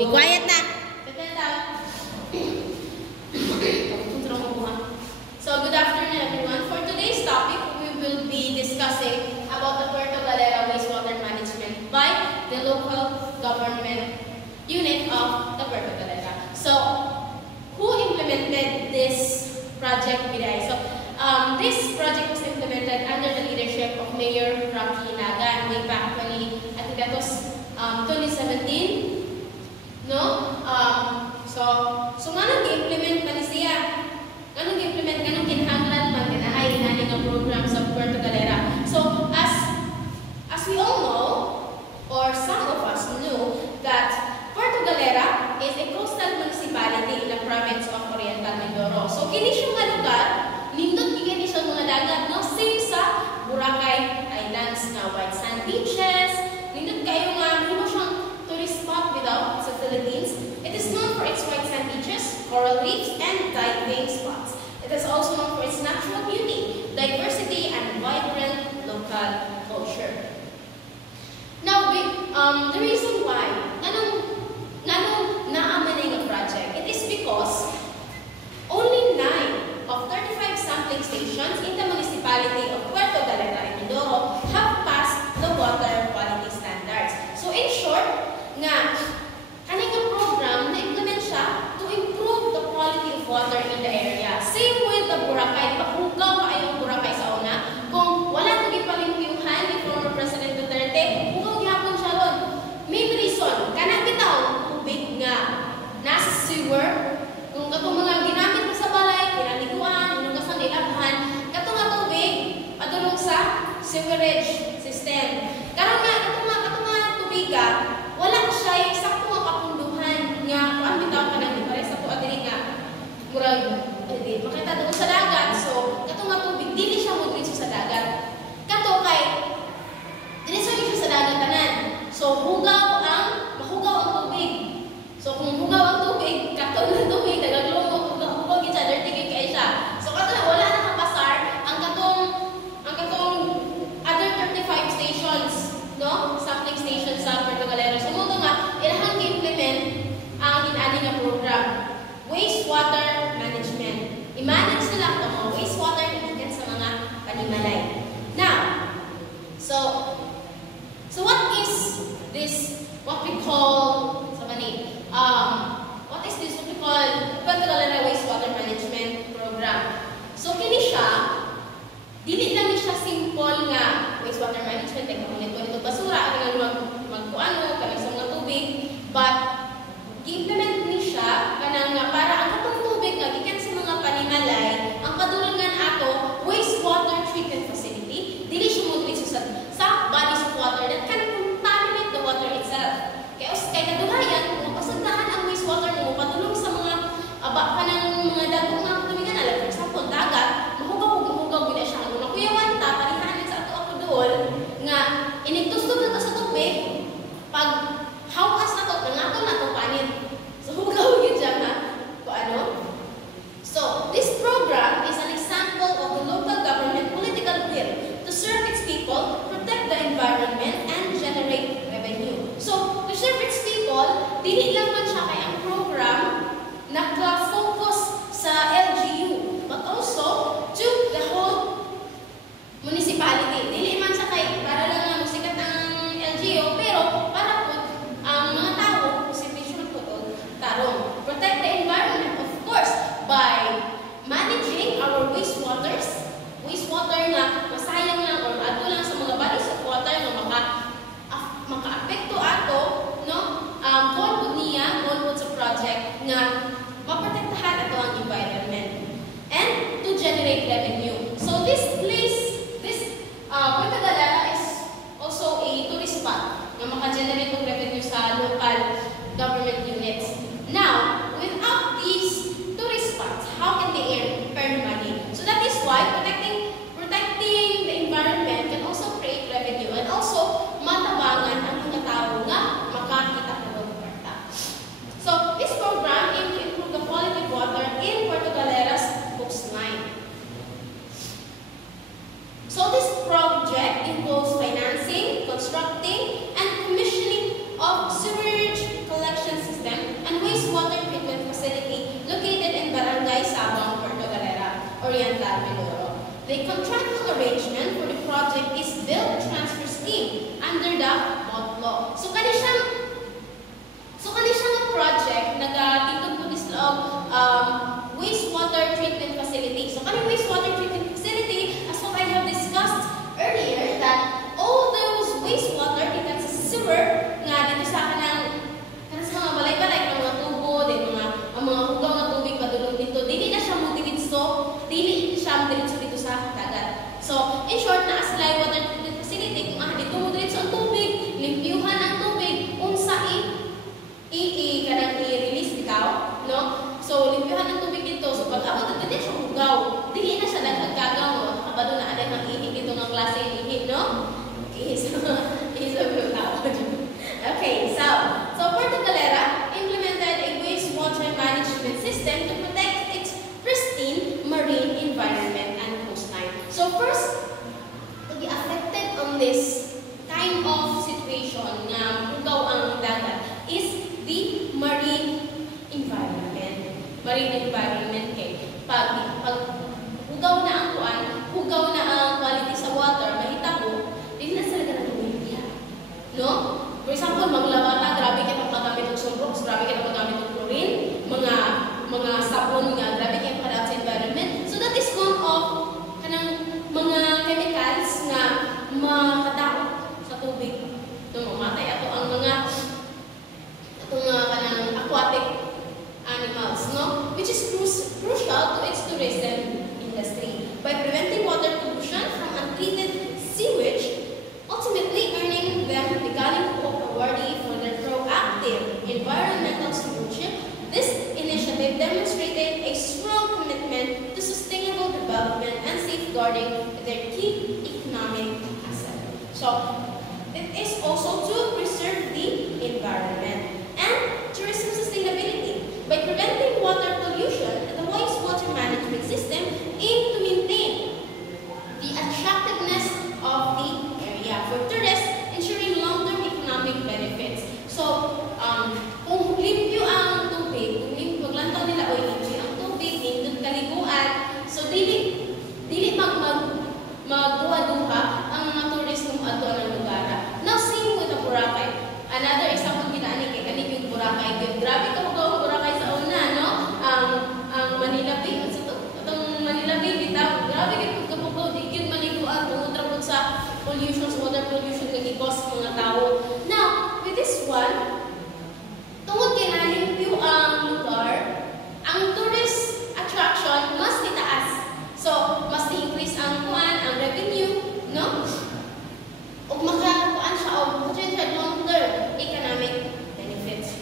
Be quiet na. So good afternoon everyone. For today's topic, we will be discussing about the Puerto Galera wastewater management by the local government unit of the Puerto Galera. So who implemented this project, Miray? So this project was implemented under the leadership of Mayor Rocky Nagan way back I think that was 2017. No? So nga nag-implement pa ni siya. Nga nag-implement, nga nang kinahanglan man, kanahay nanin ang program sa Puerto Galera. So, as we all know, or some of us knew, that Puerto Galera is a coastal municipality in the province of Oriental Mindoro. So, kini siya nga lugar, nindot kini siya mga dagat, no? Same sa Boracay Islands na white sand beaches, nindot kayo nga, hindi mo siyang tourist spot without sa Philippines. It is known for its white sand beaches, coral reefs, and diving spots. It is also known for its natural beauty, diversity, and vibrant local culture. Now, the reason why naamaning a project, it is because only 9 of 35 sampling stations in the municipality of Puerto Galera and Mindoro have passed the water quality standards. So, in short, kaning program na-implement siya to improve the quality of water in the area. Same with the Boracay. Pahugaw kayong Boracay sa una. Kung wala naging palimpyuhan ni former President Duterte, hugaw gihapon siya ron. Main reason, kanang bitaw, tubig nga nasa sewer. Kung katong mga ginamit ka sa balay, pinaliguan, inong ka sa nilabahan, katong nga tubig, padulong sa sewerage system. Karon nga, katong nga tubig ka, wala siya eksakto nga kapunduhan nga kung bitaw ka nang pare sa tuwa diri nga murag makita doon sa dagat. So kato nga tubig dili siya mo diretso sa dagat. Kato kay diretso siya sa dagat tanan. So mahugaw ang tubig. So kung hugaw ang tubig, kato ng tubig nagaglumot hugaw gid siya dirty kay siya. So kato na wala na kapasar ang katong other 35 stations, no? Sampling stations sa Puerto Galera. So mo nga ilahang gi-implement ang inani nga program, wastewater management. I-manage nila ang mga wastewater gikan sa mga panimalay. Now, so what is this, what we call what is this what we call Puerto Galera wastewater management program? So kini siya dili lang siya simple nga wastewater management kay nito basura ang magkuano kami sa mga tubig, but gi-implement ni siya kanang para ang katong tubig nga gikan sa mga panimalay ang padulungan ato wastewater treatment facility dili siya mo diretso sa bodies of water that can contaminate the water itself. Kay kadughayan kung pasagdaan ang wastewater mo padulong sa mga kanang mga dagong nga tubigan ala for example dagat, mahugaw gid siya ang kuyawan ta palihanan sa ato dool nga inigtustog na sa tubig pag hawas na to nangato na tong panit. So hugaw gid siya nga kuano. So this program is an example of the local government political will to serve its people, protect the environment, and generate revenue. So to serve its people, dili lang man siya kay ang program nagka-focus sa LGU, but also to the whole municipality. Dili man siya kay para lang nga musikat ang LGU, pero para po ang mga tao position po tarong. Protect the environment, of course, by managing our wastewater nga masayang lang or ato lang sa mga bodies of water nga maka-apekto ato, no? Goal po niya, goal po sa project nga maprotektahan ato ang environment and to generate revenue. So this Puerto Galera is also a tourist spot na maka-generate ng revenue sa local government units. Now, without these tourist spots, how can they earn money? So that is why protecting the environment can also create revenue and also matabangan ang mga tao nga makakita ng kwarta. So this program aims to Oriental Mindoro. The contractual arrangement for the project is Build Transfer Scheme under the BOT law. So kani siyang project nagatindog po this law wastewater treatment facility. So kani wastewater treatment facility, as what I have discussed earlier, that all those wastewater dito sa sewer nga dito sa kanang mga balay-balay ng mga tubo, din ang mga hugaw na tubig padulong dito, dili na siya mo diretso dito sa dagat. So in short, naa sila water treatment facility kung dito mo diretso ang tubig, limpyuhan ang tubig, unsa kanang i-release bitaw, no? So limpyuhan ang tubig dito. So pag abot dito siya hugaw, dili na siya daghang gagaw, no? Kabado na aday ng ihi dito ng klase ihi, no? Okay, so okay, so Puerto Galera implemented a wastewater management system to protect its pristine marine environment and coastline. So first, to be affected on this kind of situation nga hugaw ang dagat is the marine environment. Marine environment kay pag hugaw na ang kuan, hugaw na ang quality sa water, mahitabo, hindi na sila ganang lumipya. No? For example, maglabata, grabe kita magamit ng sunrox, grabe kita magamit ng chlorine, mga sabon nga, grabe kita magamit sa environment. So that is one of kanang mga chemicals nga makadaot sa tubig. Mamatay ato ang mga kanang aquatic animals, no? Which is crucial to its tourism industry. By preventing water pollution from untreated sewage, ultimately earning them the Galing Pope Awardee for their proactive environmental stewardship, this initiative demonstrated a strong commitment to sustainable development and safeguarding their key economic asset. So, it is also to preserve the environment and tourism sustainability. By preventing water pollution, the wastewater management system aims to maintain the attractiveness of the area for tourists, ensuring long-term economic benefits. So, kung limpyo ang tubig, kung maglantaw nila o limpyo ang tubig, indot kaliguan, so dili magduha-duha ang mga tourist kung ato ng lugar. Now, same with the Boracay. Another example kinaani kay kanib yung Boracay. Grabe ka mo Boracay sa una, no? Ang Manila Bay, itong Manila Bay bitaw, grabe kay pagkapugaw, di gyud maliguan tungod ra pud sa pollution, water pollution nga gikos mga tao. Now, with this one, tungod kay nalimpyo ang lugar, ang tourist attraction mas itaas. So, mas i-increase ang revenue, no? O makakuan siya o potential long-term economic benefits.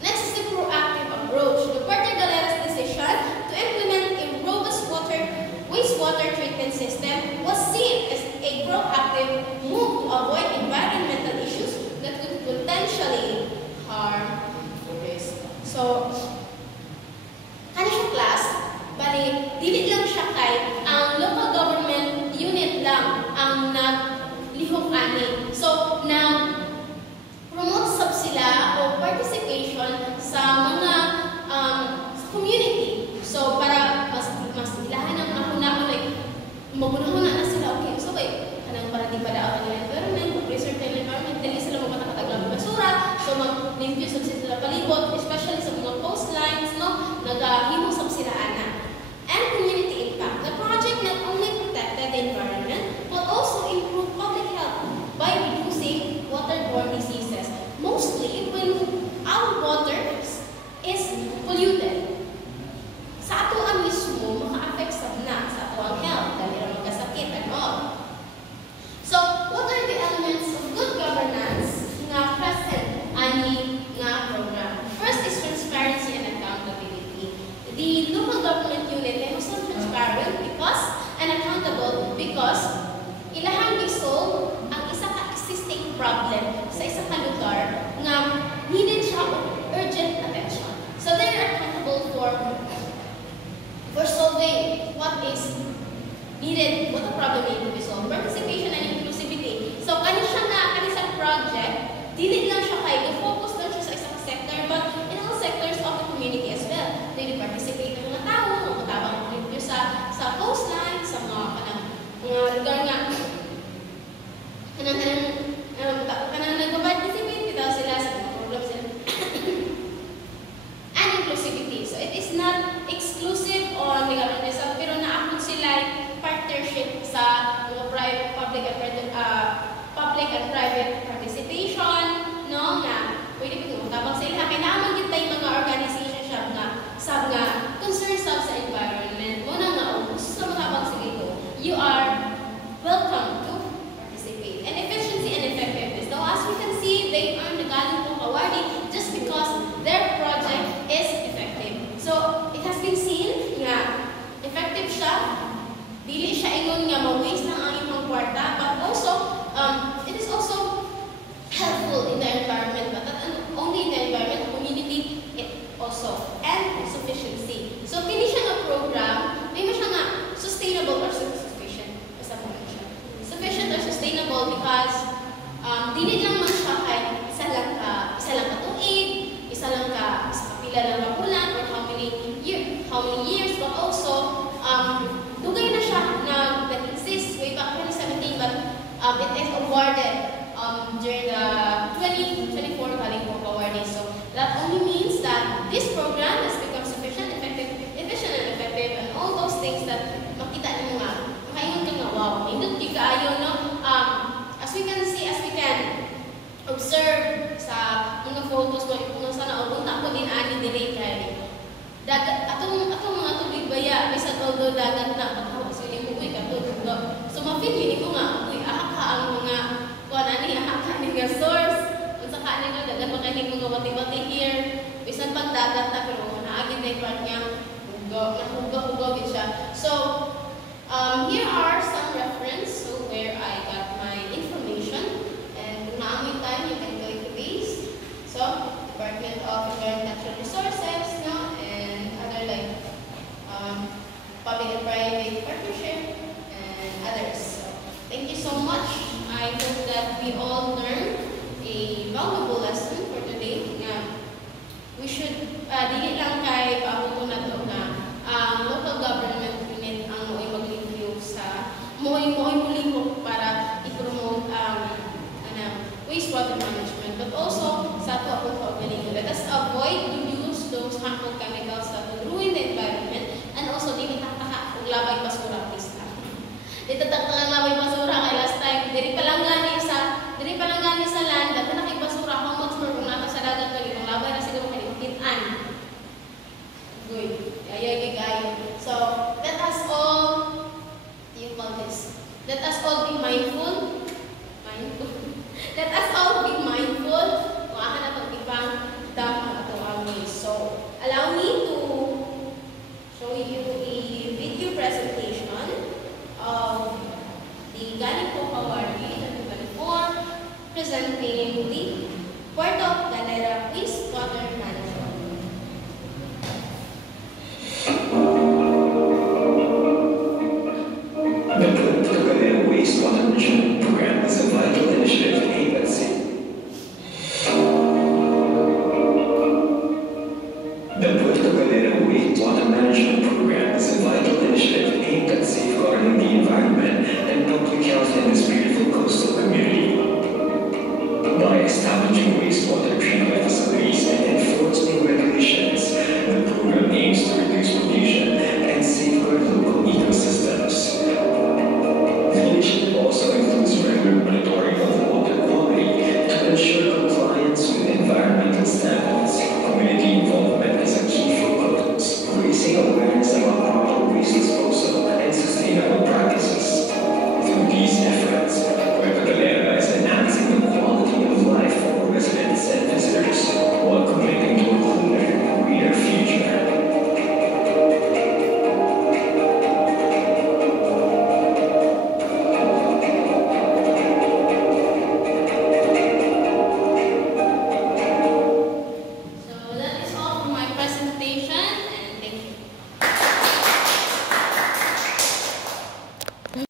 Next is the proactive approach. The Puerto Galera's decision to implement a robust wastewater treatment system was seen as a proactive move to avoid environmental issues that could potentially harm tourists. So, kani siya class, bali, dili lang siya kay ang local government unit lang ang naglihok ani. So, promote sab sila o participation sa mga sa community. So, para mas ilahan ang mahunahon, like, magunahon na sila, okay, so kay kanang para di padaan ang environment, preserve the environment, dili sila magpatakatag ng basura, so mag-limpyo sab sila palibot, especially sa mga coastlines, no, nagahimo sab sila ana. And community impact. The project not only protected the environment, but also improved public health by reducing waterborne diseases. Mostly when our water is polluted. Sa ato ang mismo, maka-affect sa ato ang health, dahil ang magkasakit and all. So, what are the elements of good governance nga present ani nga program? First is transparency and accountability. The kanang mga wati-wati here. Bisan pagdagat na pero naagin na yung part niya. Nahuga-huga siya. So, here are some reference